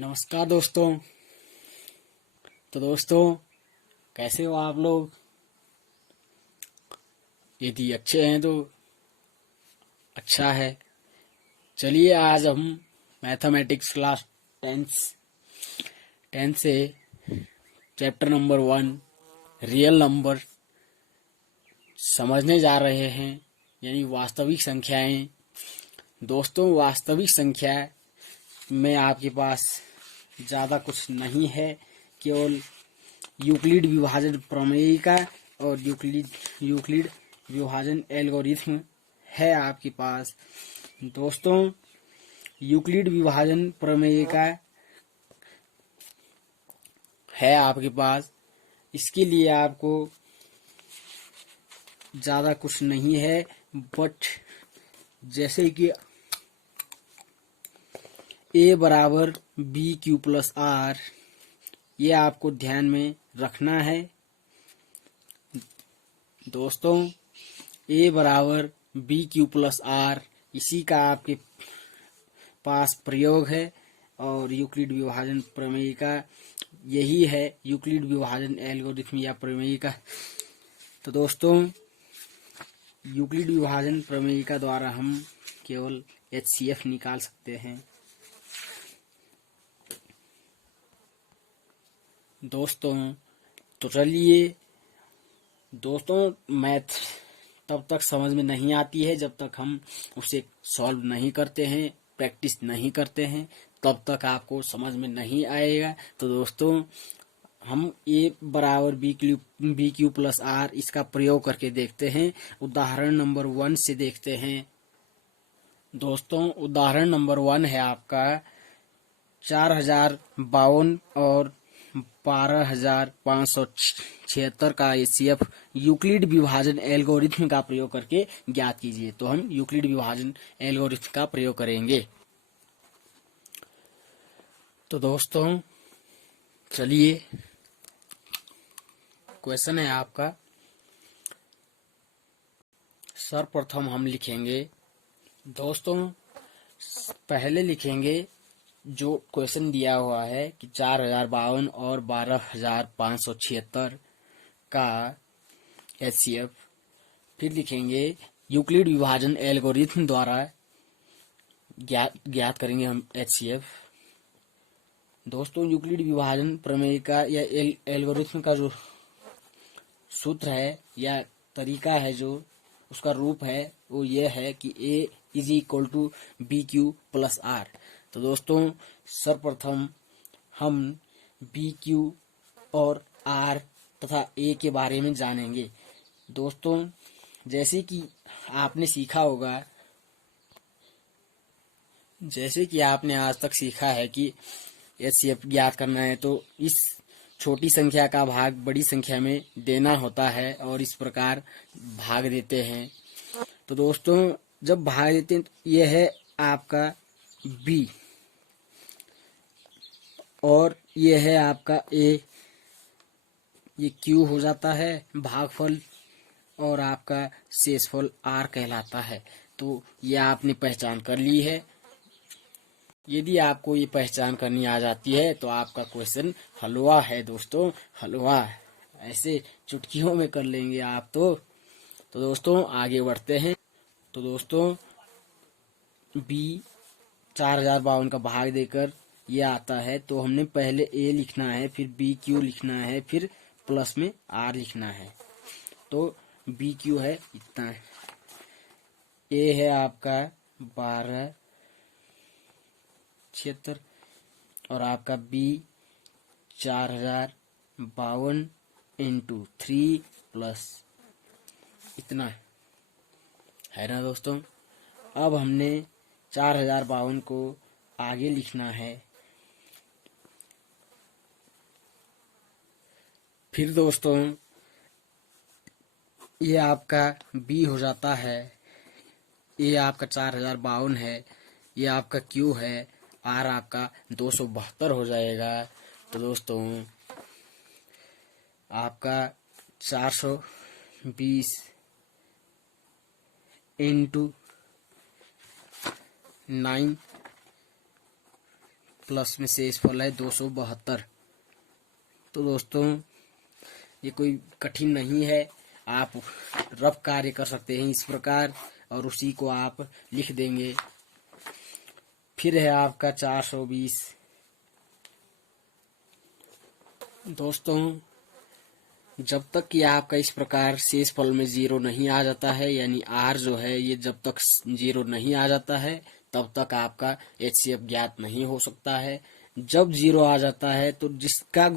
नमस्कार दोस्तों। तो दोस्तों, कैसे हो आप लोग? यदि अच्छे हैं तो अच्छा है। चलिए आज हम मैथमेटिक्स क्लास टेंथ टेंथ से चैप्टर नंबर 1 रियल नंबर समझने जा रहे हैं, यानी वास्तविक संख्याएं। दोस्तों, वास्तविक संख्या में आपके पास ज़्यादा कुछ नहीं है, केवल यूक्लिड विभाजन प्रमेय का और यूक्लिड विभाजन एल्गोरिथ्म है आपके पास। दोस्तों, यूक्लिड विभाजन प्रमेय का है आपके पास। इसके लिए आपको ज़्यादा कुछ नहीं है, बट जैसे कि ए बराबर बी क्यू प्लस आर, ये आपको ध्यान में रखना है। दोस्तों, ए बराबर बी क्यू प्लस आर, इसी का आपके पास प्रयोग है और यूक्लिड विभाजन प्रमेय का यही है, यूक्लिड विभाजन एल्गोरिथम या प्रमेय का। तो दोस्तों, यूक्लिड विभाजन प्रमेय का द्वारा हम केवल एचसीएफ निकाल सकते हैं। दोस्तों, तो चलिए दोस्तों, मैथ तब तक समझ में नहीं आती है जब तक हम उसे सॉल्व नहीं करते हैं, प्रैक्टिस नहीं करते हैं, तब तक आपको समझ में नहीं आएगा। तो दोस्तों, हम ए बराबर बी क्यू प्लस आर इसका प्रयोग करके देखते हैं। उदाहरण नंबर 1 से देखते हैं। दोस्तों, उदाहरण नंबर 1 है आपका 4052 और 12576 का एचसीएफ यूक्लिड विभाजन एल्गोरिथम का प्रयोग करके ज्ञात कीजिए। तो हम यूक्लिड विभाजन एल्गोरिथम का प्रयोग करेंगे। तो दोस्तों, चलिए क्वेश्चन है आपका। सर्वप्रथम हम लिखेंगे, दोस्तों पहले लिखेंगे जो क्वेश्चन दिया हुआ है कि 4052 और 12576 का एचसीएफ। फिर लिखेंगे यूक्लिड विभाजन एल्गोरिथम द्वारा ज्ञात करेंगे हम एचसीएफ। दोस्तों, यूक्लिड विभाजन प्रमेय का या एल्गोरिथम का जो सूत्र है या तरीका है, जो उसका रूप है, वो ये है कि A is equal to B Q plus R. तो दोस्तों, सर्वप्रथम हम बी क्यू और आर तथा ए के बारे में जानेंगे। दोस्तों, जैसे कि आपने आज तक सीखा है कि एचसीएफ ज्ञात करना है तो इस छोटी संख्या का भाग बड़ी संख्या में देना होता है और इस प्रकार भाग देते हैं। तो दोस्तों, जब भाग देते हैं तो यह है आपका बी और यह है आपका ए, ये क्यू हो जाता है भागफल और आपका शेषफल आर कहलाता है। तो ये आपने पहचान कर ली है। यदि आपको ये पहचान करनी आ जाती है तो आपका क्वेश्चन हलवा है। दोस्तों, हलवा ऐसे चुटकियों में कर लेंगे आप तो दोस्तों आगे बढ़ते हैं। तो दोस्तों, बी 4052 का भाग देकर ये आता है, तो हमने पहले ए लिखना है, फिर बी क्यू लिखना है, फिर प्लस में आर लिखना है। तो बी क्यू है इतना, ए है आपका 1276 और आपका बी 4052 इंटू 3 प्लस इतना है ना दोस्तों। अब हमने 4052 को आगे लिखना है। फिर दोस्तों, ये आपका बी हो जाता है, ये आपका 4052 है, ये आपका क्यू है, आर आपका 272 हो जाएगा। तो दोस्तों, आपका 420 इंटू 9 प्लस में शेषफल है 272। तो दोस्तों ये कोई कठिन नहीं है, आप रफ कार्य कर सकते हैं इस प्रकार और उसी को आप लिख देंगे। फिर है आपका 420। दोस्तों जब तक कि आपका इस प्रकार शेषफल में 0 नहीं आ जाता है, यानी r जो है ये जब तक 0 नहीं आ जाता है तब तक आपका HCF ज्ञात नहीं हो सकता है। जब 0 आ जाता है तो जिसका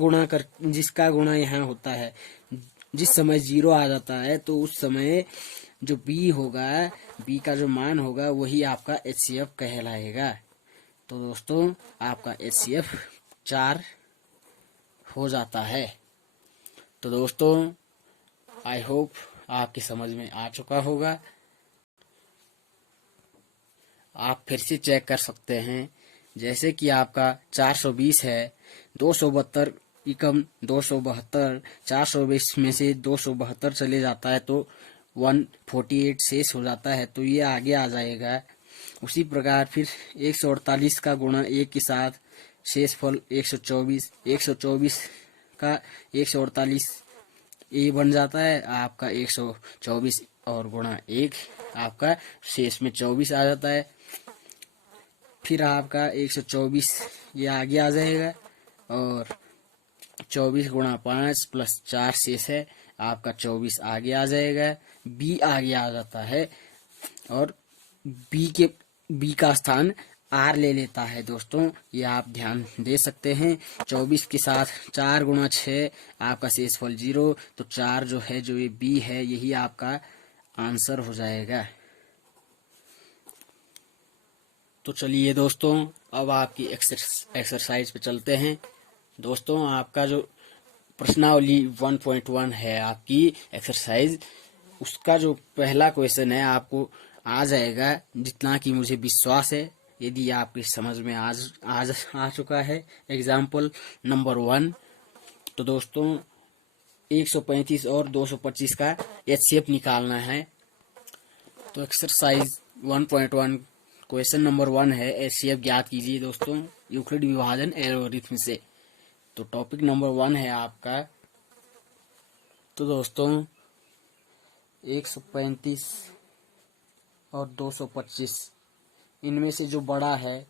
गुणा यहाँ होता है, जिस समय 0 आ जाता है तो उस समय जो b होगा, b का जो मान होगा वही आपका HCF कहलाएगा। तो दोस्तों आपका HCF 4 हो जाता है। तो दोस्तों आई होप आपकी समझ में आ चुका होगा। आप फिर से चेक कर सकते हैं, जैसे कि आपका 420 है, 272 एकम 272, 420 में से 272 चले जाता है तो 148 शेष हो जाता है, तो ये आगे आ जाएगा। उसी प्रकार फिर 148 का गुणा 1 के साथ शेषफल 124, 124 का 148 ए बन जाता है आपका 124 और गुणा 1 आपका शेष में 24 आ जाता है। फिर आपका 124 ये आगे आ जाएगा और 24 गुणा 5 प्लस 4 शेष है आपका 24 आगे आ जाएगा। बी आगे आ जाता है और बी का स्थान आर ले लेता है। दोस्तों ये आप ध्यान दे सकते हैं। 24 के साथ 4 गुणा 6 आपका शेषफल 0, तो 4 जो है जो ये बी है यही आपका आंसर हो जाएगा। तो चलिए दोस्तों अब आपकी एक्सरसाइज पे चलते हैं। दोस्तों आपका जो प्रश्नावली 1.1 है आपकी एक्सरसाइज, उसका जो पहला क्वेश्चन है आपको आ जाएगा, जितना कि मुझे विश्वास है। यदि आपकी समझ में आज आ चुका है एग्जाम्पल नंबर 1, तो दोस्तों 135 और 225 का HCF निकालना है। तो एक्सरसाइज 1.1 क्वेश्चन नंबर 1 है, HCF ज्ञात कीजिए दोस्तों यूक्लिड विभाजन एल्गोरिथम से। तो टॉपिक नंबर 1 है आपका। तो दोस्तों 135 और 225 इनमें से जो बड़ा है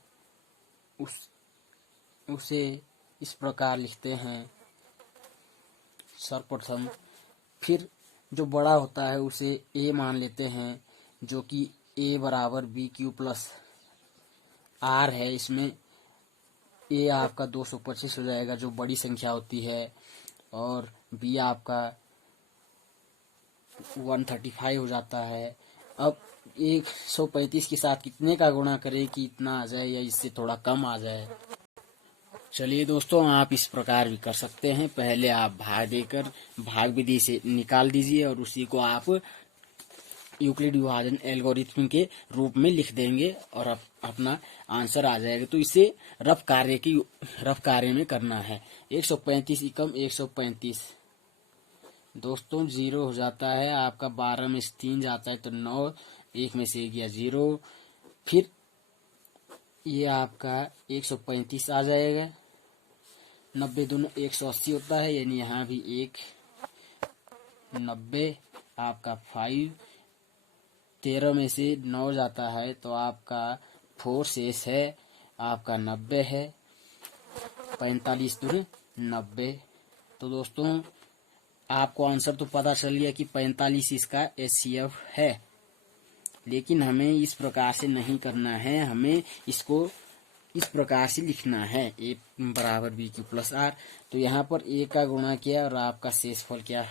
उसे इस प्रकार लिखते हैं सर्वप्रथम। फिर जो बड़ा होता है उसे a मान लेते हैं, जो कि a बराबर BQ प्लस R है। इसमें a आपका 225 हो जाएगा जो बड़ी संख्या होती है, और b आपका 135 हो जाता है। अब 135 के साथ कितने का गुणा करें कि इतना आ जाए या इससे थोड़ा कम आ जाए। चलिए दोस्तों आप इस प्रकार भी कर सकते हैं। पहले आप भाग देकर भाग विधि से निकाल दीजिए और उसी को आप यूक्लिड विभाजन एल्गोरिथम के रूप में लिख देंगे और अपना आंसर आ जाएगा। तो इसे रफ कार्य में करना है। 135 एकम 135 दोस्तों 0 हो जाता है आपका, 12 में से 3 जाता है तो 9, 1 में से गया 0। फिर ये आपका 135 आ जाएगा। 90 दूनी 180 होता है, यानी यहाँ भी 1 90 आपका 5। 13 में से 9 जाता है तो आपका 4 शेष है आपका 90 है। 45 दूनी 90। तो दोस्तों आपको आंसर तो पता चल गया कि 45 इसका HCF है, लेकिन हमें इस प्रकार से नहीं करना है, हमें इसको इस प्रकार से लिखना है a बराबर BQ प्लस R। तो यहाँ पर a का गुणा किया और आपका शेषफल क्या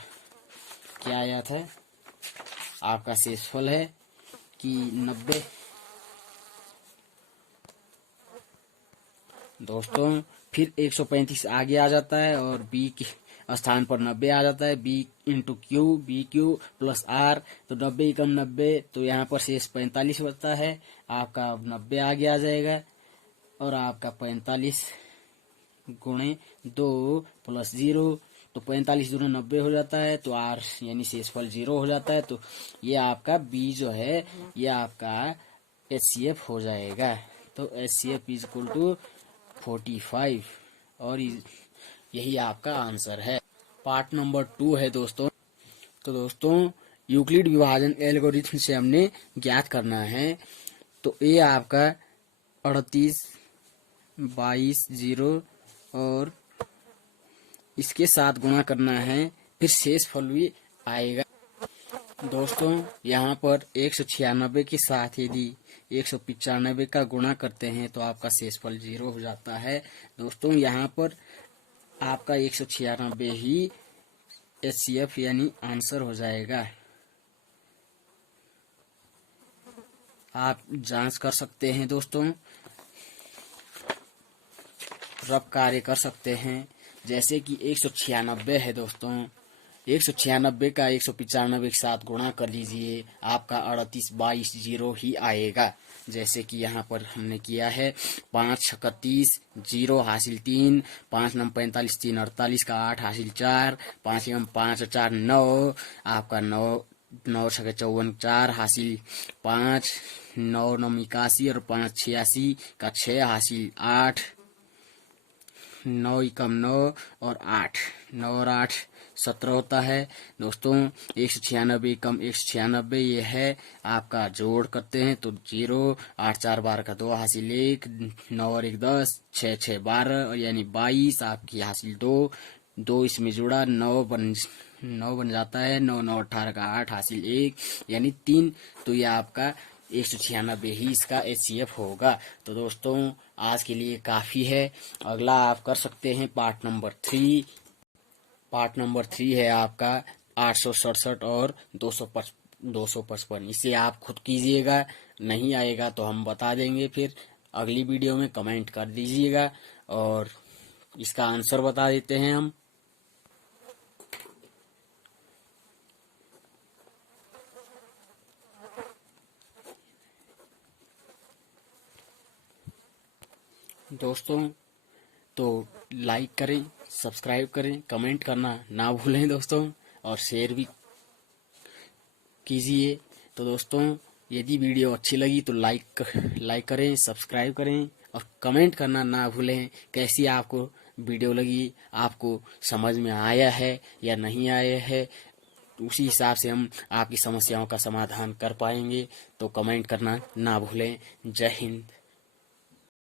आया था, आपका शेषफल है कि 90। दोस्तों फिर 135 आगे आ जाता है और b के स्थान पर 90 आ जाता है। b into Q BQ plus R, तो 90 एकम 90, तो यहाँ पर शेष 45 बचता है आपका। 90 आगे आ जाएगा और आपका 45 गुणे 2 प्लस 0, तो 45 दूनी 90 हो जाता है, तो R यानी शेषफल 0 हो जाता है। तो ये आपका B जो है ये आपका HCF हो जाएगा। तो HCF इज इक्वल टू 45 और यही आपका आंसर है। पार्ट नंबर 2 है दोस्तों। तो दोस्तों यूक्लिड विभाजन एल्गोरिथम से हमने ज्ञात करना है। तो ये आपका 38, 22, 0 और इसके साथ गुणा करना है, फिर शेषफल भी आएगा। दोस्तों यहाँ पर 196 के साथ यदि 195 का गुणा करते हैं तो आपका शेषफल 0 हो जाता है। दोस्तों यहाँ पर आपका 196 ही HCF यानी आंसर हो जाएगा। आप जांच कर सकते हैं दोस्तों, रफ कार्य कर सकते हैं। जैसे कि 196 है दोस्तों, 196 का 195 के साथ गुणा कर लीजिए, आपका 38, 22, 0 ही आएगा। जैसे कि यहाँ पर हमने किया है 5 छक्का 30, 0 हासिल 3, 5 नम 45, 3 48 का 8 हासिल 4, 5 एवं 5 4 9, आपका 9 छक्का 54 4 हासिल 5, 9 नम 81 और 5 86 का 6 हासिल 8, 9 एकम 9 और 8, 9 और 8 17 होता है। दोस्तों 196 कम 196 ये है, आपका जोड़ करते हैं तो 0, 8 4 12 का 2 हासिल 1, 9 और 1 10, 6 6 12 यानी 22 आपकी हासिल 2 इसमें जुड़ा 9 बन जाता है। 9 9 18 का 8 हासिल 1 यानी 3। तो यह आपका 196 ही इसका HCF होगा। तो दोस्तों आज के लिए काफी है। अगला आप कर सकते हैं पार्ट नंबर 3। पार्ट नंबर 3 है आपका 867 और 255। इसे आप खुद कीजिएगा, नहीं आएगा तो हम बता देंगे, फिर अगली वीडियो में कमेंट कर दीजिएगा और इसका आंसर बता देते हैं हम। दोस्तों तो लाइक करें, सब्सक्राइब करें, कमेंट करना ना भूलें दोस्तों, और शेयर भी कीजिए। तो दोस्तों यदि वीडियो अच्छी लगी तो लाइक करें, सब्सक्राइब करें और कमेंट करना ना भूलें। कैसी आपको वीडियो लगी, आपको समझ में आया है या नहीं आया है, उसी हिसाब से हम आपकी समस्याओं का समाधान कर पाएंगे। तो कमेंट करना ना भूलें। जय हिंद।